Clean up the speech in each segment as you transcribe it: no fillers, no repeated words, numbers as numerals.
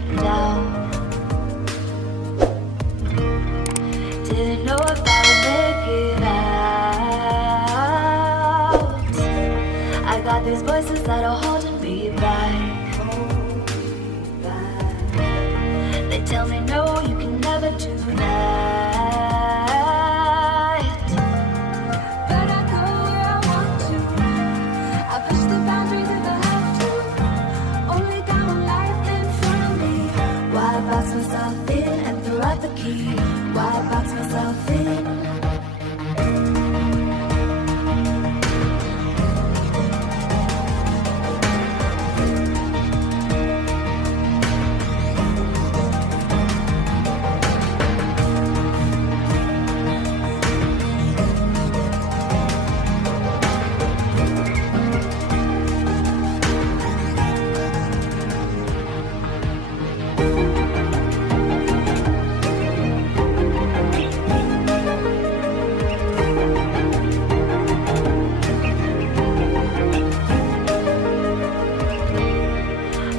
been down. Didn't know if I would make it out. I got these voices that are holding me back. They tell me no, you can never do that. But I go where I want to. I push the boundaries if I have to. Only down life in front of me. Why box myself in and throw out the key? Why box myself in?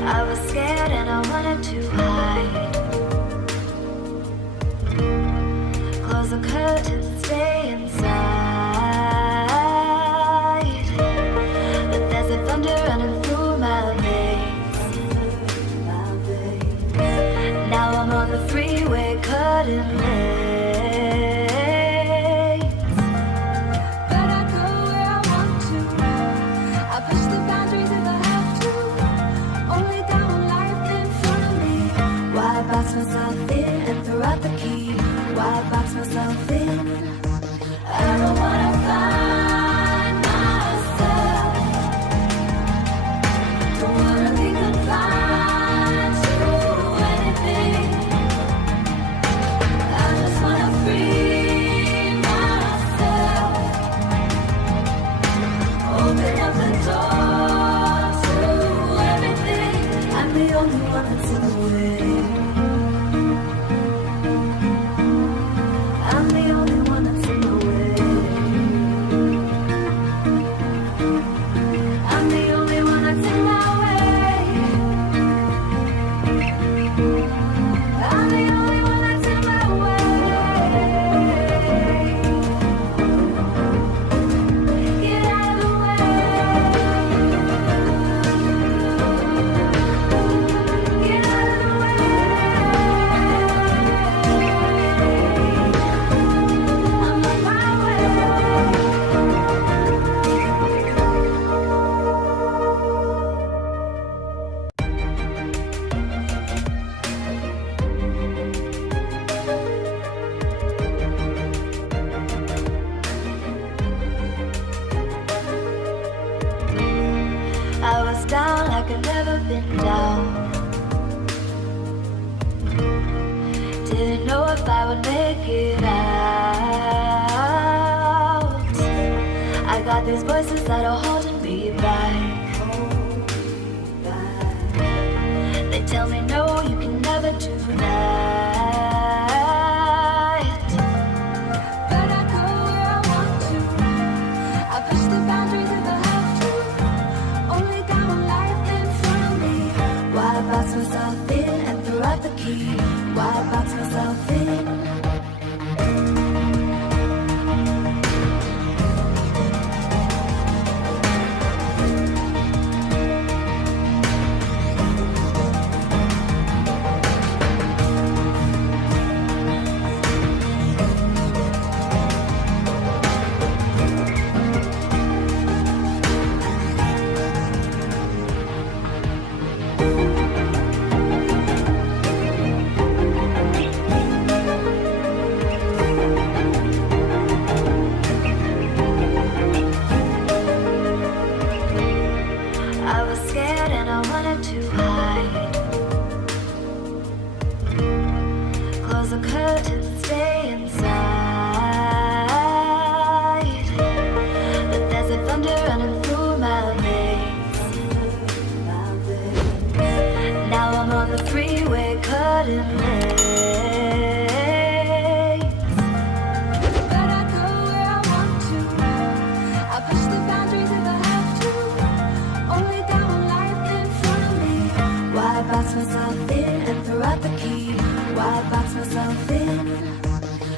I was scared and I wanted to hide. Close the curtains, stay inside. But there's a thunder running through my veins. Now I'm on the freeway cutting lanes. But I go where I want to. I push the boundaries if I have to. Only down life in front of me. Why box myself in and throw out the key? Why box myself in? I don't wanna find myself. Don't wanna be confined to anything. I just wanna free myself. Open up the door to everything. I'm the only one that's in the way. I'm the only one that's in the way. I'm the only one that's in my way. I'm the only one that's in my way. Get out of the way. Get out of the way. I'm on my way. I was down like I'd never been down. Didn't know if I would make it out. I got these voices that are holding me back. They tell me no, you can never do that. But I go where I want to. I push the boundaries if I have to. Only down life in front of me. Why box myself in and throw out the key? Why box myself in? I was scared and I wanted to hide. Close the curtains, stay inside. But there's a thunder running through my veins. Now I'm on the freeway cutting lanes. But I go where I want to. I push the boundaries if I have to. Only down life in front of me. Why box myself in and throw out the key. Why box myself in?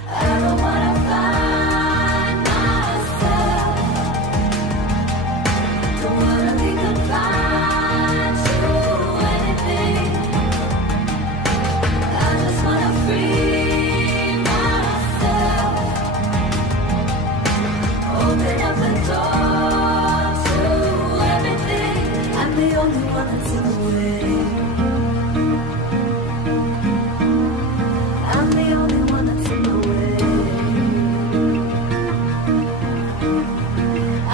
I don't wanna find myself. Don't wanna be confined to anything. I just wanna free myself. Open up the door to everything. I'm the only one that's in the way. I'm the only one that's in the way.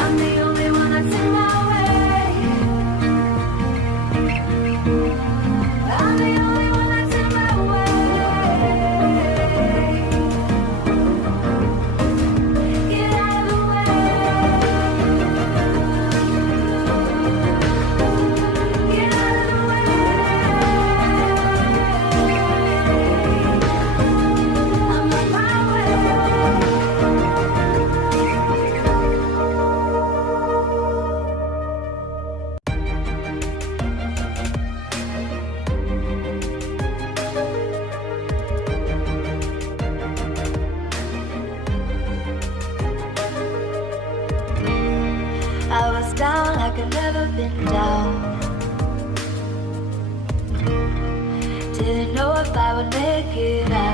I'm the only one that's in my way. I'm the only one that's in my way. Get out of the way. Get out of the way. I'm on my way. I was down like I'd never been down. Didn't know if I would make it out.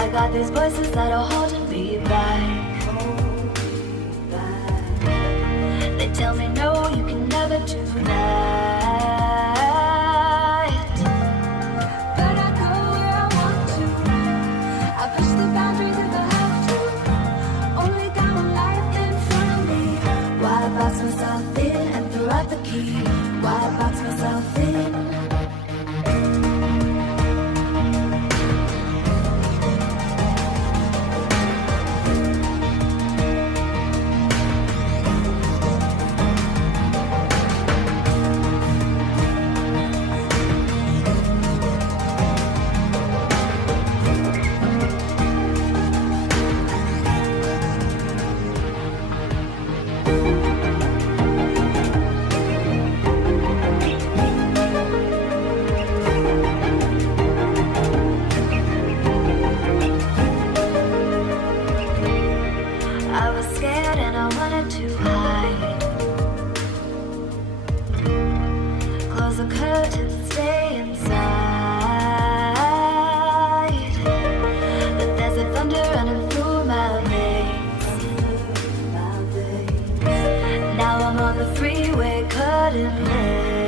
I got these voices that are holding me back. They tell me no, you can never do that. But I go where I want to. I push the boundaries if I have to. Only got one life in front of me. Why box myself in and throw out the key? Why box myself in? I was scared and I wanted to hide. Close the curtains, stay inside. But there's a thunder running through my veins. Now I'm on the freeway cutting lanes.